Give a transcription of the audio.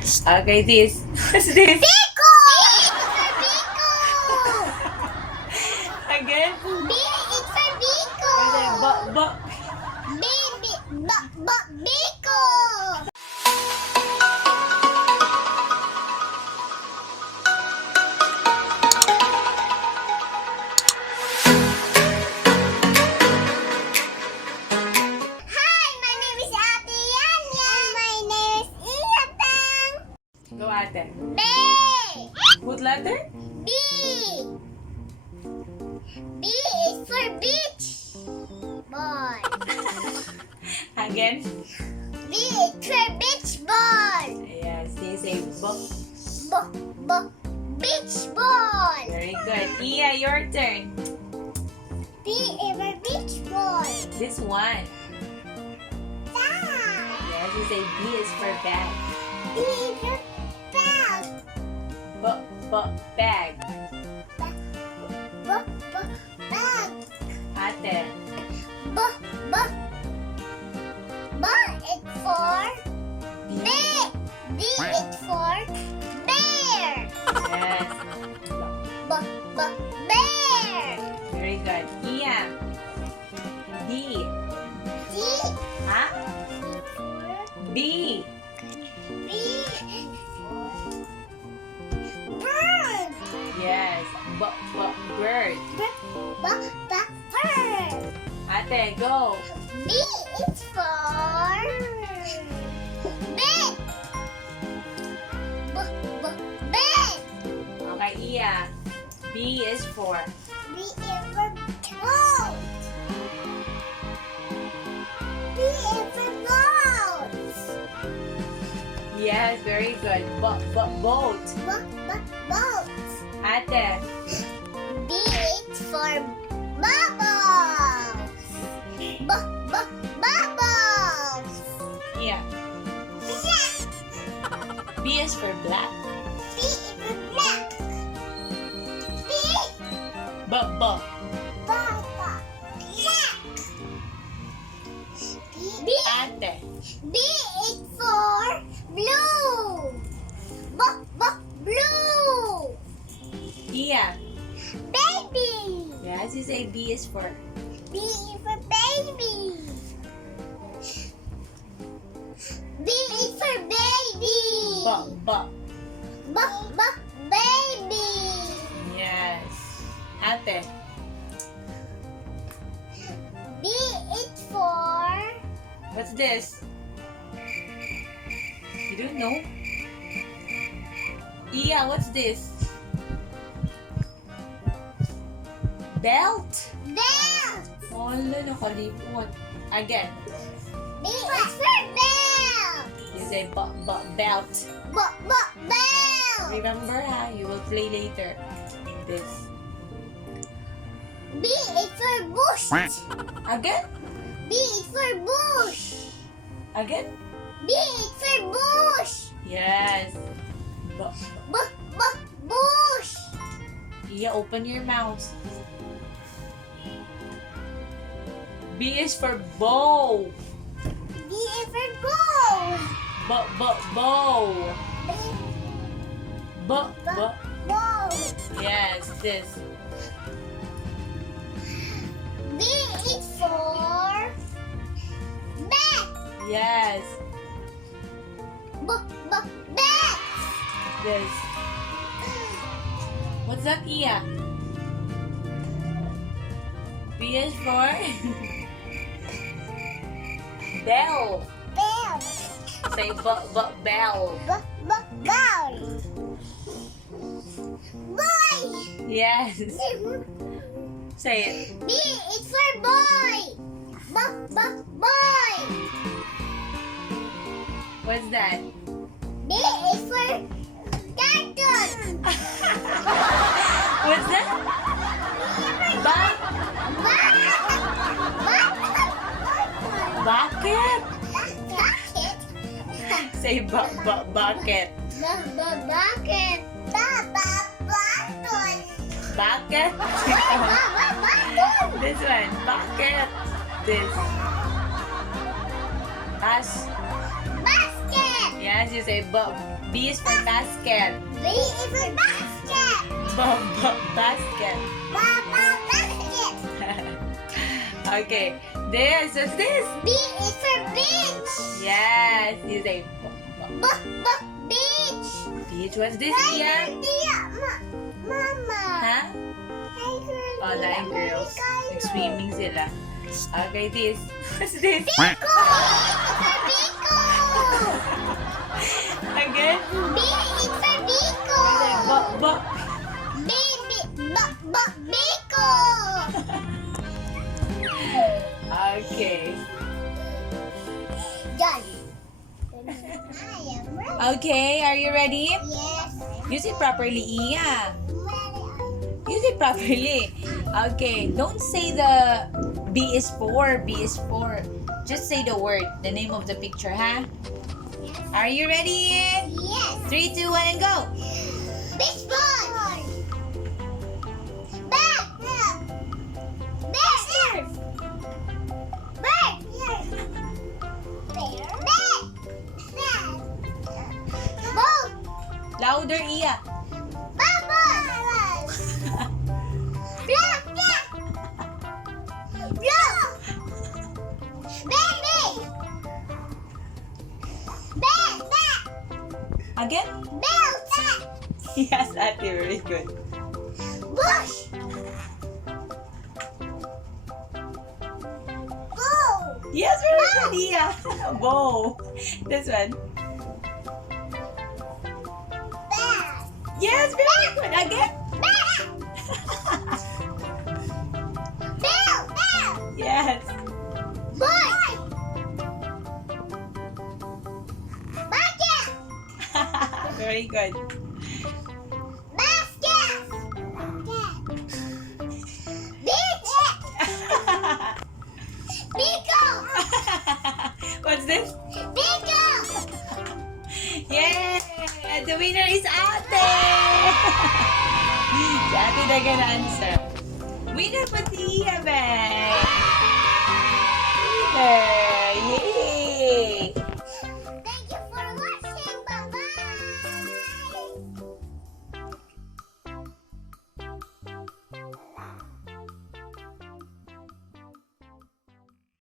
Okay, this. What's this? Biko! Biko! Again? B is for Biko! Baby, Biko! Hi, my name is Ate Yan2. My name is Iya I Yan2. Go ate. B. What letter? B. B is for beach. Ball. Again? B is for beach ball. Yes, this is a book. Beach ball. Very good. Iya, your turn. B is for beach ball. This one. Bag. Yes, you say B is for bag. B is for bag. Bag. Bag. Ate. B is for bear. B is for bear. Yes. Bear. Very good. Iya. D. D Ha? B. B bird. Yes. Bird. Bird. Ate, go. B is for bed. Bed. Okay, Iya. B is for B is for boat. B is for boat. Yes, very good. Boat. Boat. Ate. B is for bubbles. Bubbles. Iya. B is for black. B is for black. B Black. Black. B Ate. B is for blue. Blue. Iya. Baby. Yes, you say B is for B is for baby. B is for baby. Baby. Yes. Ate. B is for What's this? You don't know? Iya, what's this? Belt? belt. Wala, nakalimot. Again. B is for belt. You say belt. Belt. Remember ha, you will play later. This. B is for bush. Again? B is for bush. Again? B is for bush. Yes. Bush. Iya, open your mouth. B is for bow. B is for bow. Bow. Bow. Yes, this. B is for bat. Yes, Bat. this. What's that, Iya? B is for bell. Bell. Say bell. Bell. Boy. Yes. Say it. B is for boy. Boy. What's that? B is for cartoon. What's that? Ba- bucket. Say bucket. Bucket. Bucket. This one. Bucket. This. As. Basket. Yes, you say B is for basket. B is for basket. Basket. Basket. Okay. This, what's this? B is for beach. Yes, you say Beach. beach. What's this, Iya? Mama. Huh? Oh, nine girls. Nag-swimming sila. Okay, this. What's this? Biko. Biko. Again? B is for Biko. Biko. Okay. Done. I am ready. Okay, are you ready? Yes. Use it properly, Iya. Use it properly. Okay, don't say the B is for. B is for. Just say the word, the name of the picture, huh? Are you ready? Yes. 3, 2, 1, and go. Beach ball. Bag. Bear. Bird. Bear. Bag. Boat. Louder, Iya. Bubbles. Block. Block. Baby. Bag. Again? Belt. Yes, Ate, very good. Bush. Bow. Yes, very good, Iya. Bow. This one. Bag. Yes, very good. Again? Bag. Bell. Yes. Boy. Bucket. Very good. Basket. Beach. Biko. What's this? Biko. Yay! And the winner is Ate! Si Ate na gonna answer. Winner pa si Iya, Ben!